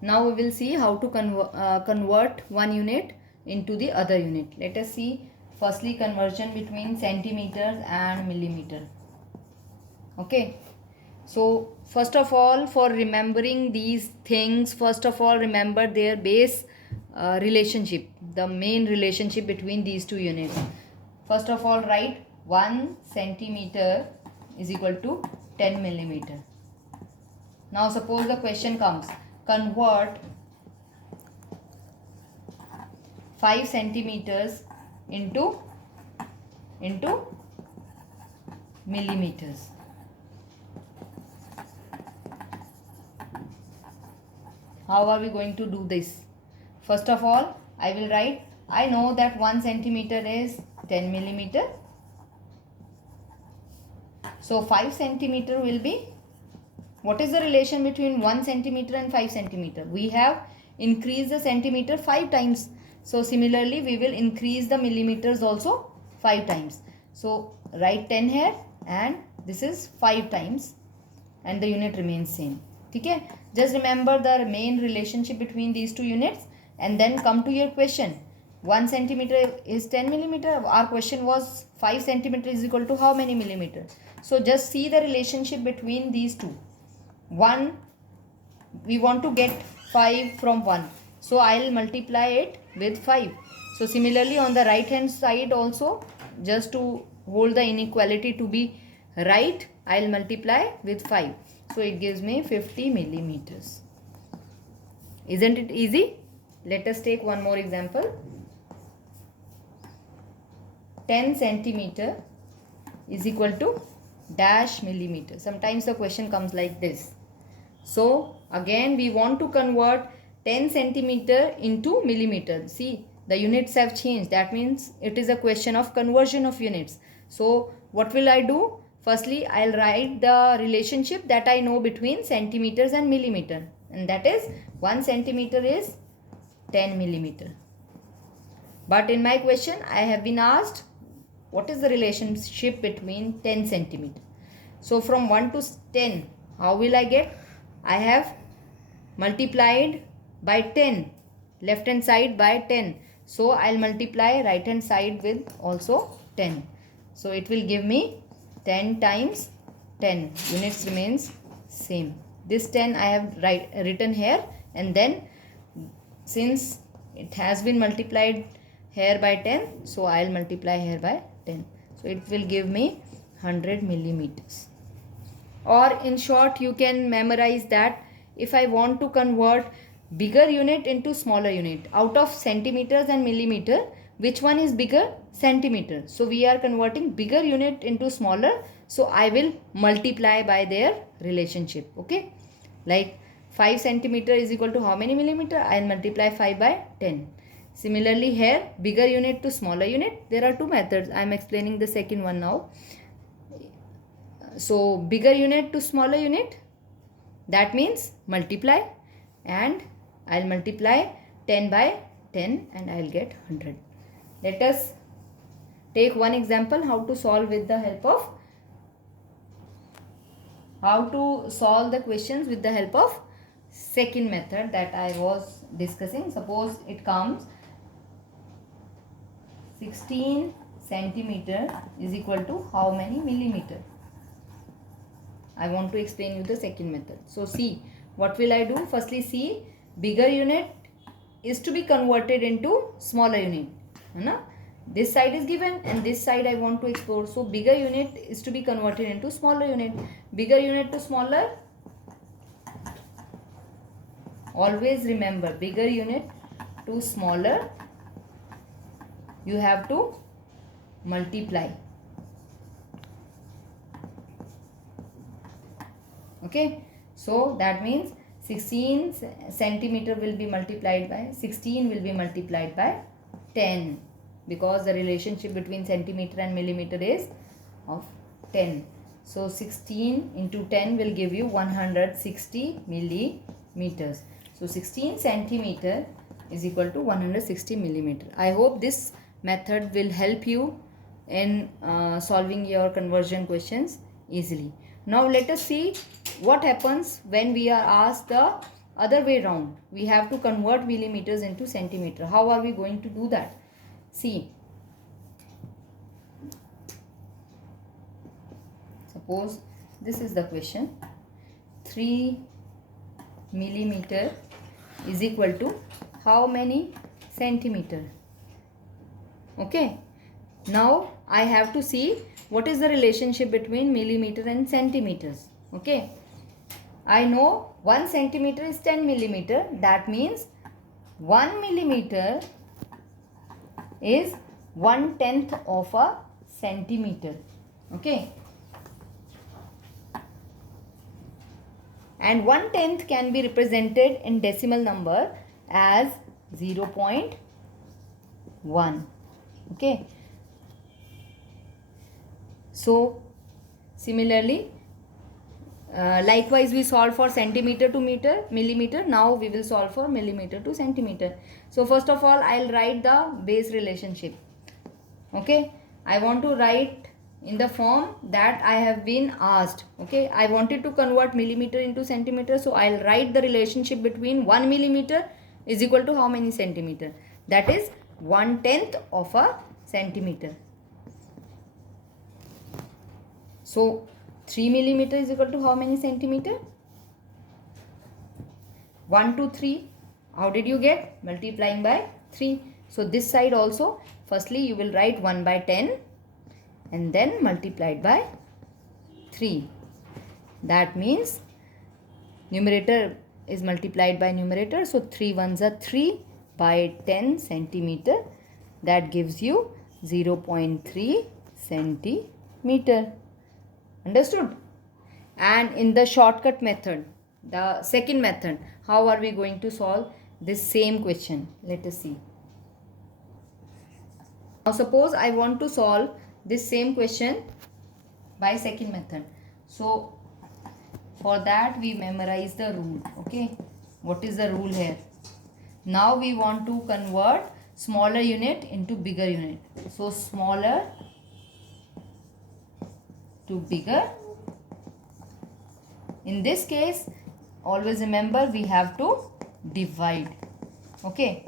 Now we will see how to convert one unit into the other unit. Let us see firstly conversion between centimeters and millimeter. Okay. So first of all, for remembering these things, first of all remember their base relationship, the main relationship between these two units. First of all, write 1 centimeter is equal to 10 millimeter. Now suppose the question comes, convert 5 centimeters into millimeters. How are we going to do this? First of all, I will write, I know that 1 centimeter is 10 millimeter. So 5 centimeter will be, what is the relation between 1 centimeter and 5 centimeter? We have increased the centimeter 5 times. So similarly, we will increase the millimeters also 5 times. So write 10 here and this is 5 times and the unit remains same. Okay? Just remember the main relationship between these two units and then come to your question. 1 centimeter is 10 millimeter. Our question was 5 centimeter is equal to how many millimeter? So just see the relationship between these two. 1, we want to get 5 from 1. So I will multiply it with 5. So similarly on the right hand side also, just to hold the inequality to be right, I will multiply with 5. So it gives me 50 millimeters. Isn't it easy? Let us take one more example. 10 centimeter is equal to dash millimeter. Sometimes the question comes like this. So again we want to convert 10 centimeter into millimeter. See, the units have changed. That means it is a question of conversion of units. So what will I do? Firstly, I'll write the relationship that I know between centimeters and millimeter. And that is 1 centimeter is 10 millimeter. But in my question, I have been asked, what is the relationship between 10 centimeter? So from 1 to 10, how will I get? I have multiplied by 10, left hand side by 10. So I'll multiply right hand side with also 10. So it will give me 10 times 10. Units remains same. This 10 I have written here, and then since it has been multiplied here by 10, so I'll multiply here by 10. So it will give me 100 millimeters. Or in short, you can memorize that if I want to convert bigger unit into smaller unit, out of centimeters and millimeter, which one is bigger? Centimeter. So we are converting bigger unit into smaller. So I will multiply by their relationship. Okay. Like 5 centimeter is equal to how many millimeter? I will multiply 5 by 10. Similarly here, bigger unit to smaller unit, there are two methods. I am explaining the second one now. So bigger unit to smaller unit, that means multiply, and I'll multiply 10 by 10 and I'll get 100. Let us take one example how to solve with the help of the questions with the help of second method that I was discussing. Suppose it comes 16 centimeter is equal to how many millimeter? I want to explain you the second method. So see, what will I do? Firstly, see, bigger unit is to be converted into smaller unit. This side is given and this side I want to explore. So bigger unit is to be converted into smaller unit. Bigger unit to smaller. Always remember, bigger unit to smaller, you have to multiply. Okay, so that means 16 centimeter will be multiplied by 16 will be multiplied by 10, because the relationship between centimeter and millimeter is of 10. So 16 into 10 will give you 160 millimeters. So 16 centimeter is equal to 160 millimeter. I hope this method will help you in solving your conversion questions easily. Now let us see what happens when we are asked the other way round. We have to convert millimeters into centimeter. How are we going to do that? See, suppose this is the question. 3 millimeter is equal to how many centimeter? Okay. Now I have to see what is the relationship between millimeter and centimeters. Okay. I know 1 centimeter is 10 millimeter. That means 1 millimeter is 1/10 of a centimeter. Okay. And 1/10 can be represented in decimal number as 0.1. Okay. So similarly, likewise we solve for centimeter to meter, millimeter. Now we will solve for millimeter to centimeter. So first of all, I'll write the base relationship. Okay. I want to write in the form that I have been asked. Okay. I wanted to convert millimeter into centimeter. So I'll write the relationship between 1 millimeter is equal to how many centimeter? That is 1/10 of a centimeter. So 3 millimeter is equal to how many centimeter? 1 to 3. How did you get? Multiplying by 3. So this side also, firstly you will write 1/10 and then multiplied by 3. That means numerator is multiplied by numerator. So 3 ones are 3 by 10 centimeter. That gives you 0.3 centimeter. Understood? And in the shortcut method, the second method, how are we going to solve this same question? Let us see. Now suppose I want to solve this same question by second method. So for that we memorize the rule. Okay. What is the rule here? Now we want to convert smaller unit into bigger unit. So smaller to bigger. In this case, always remember we have to divide. Okay.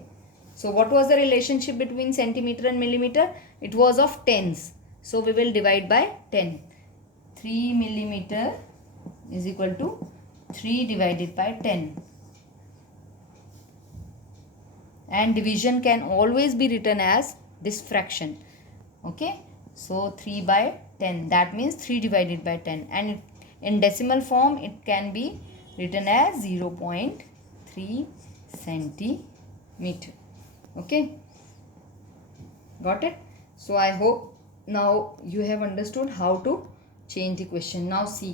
So what was the relationship between centimeter and millimeter? It was of tens. So we will divide by 10. 3 millimeter is equal to 3 divided by 10. And division can always be written as this fraction. Okay. So 3 by 10. That means 3 divided by 10. And in decimal form, it can be written as 0.3 centimeter. Okay. Got it? So I hope now you have understood how to change the question. Now see.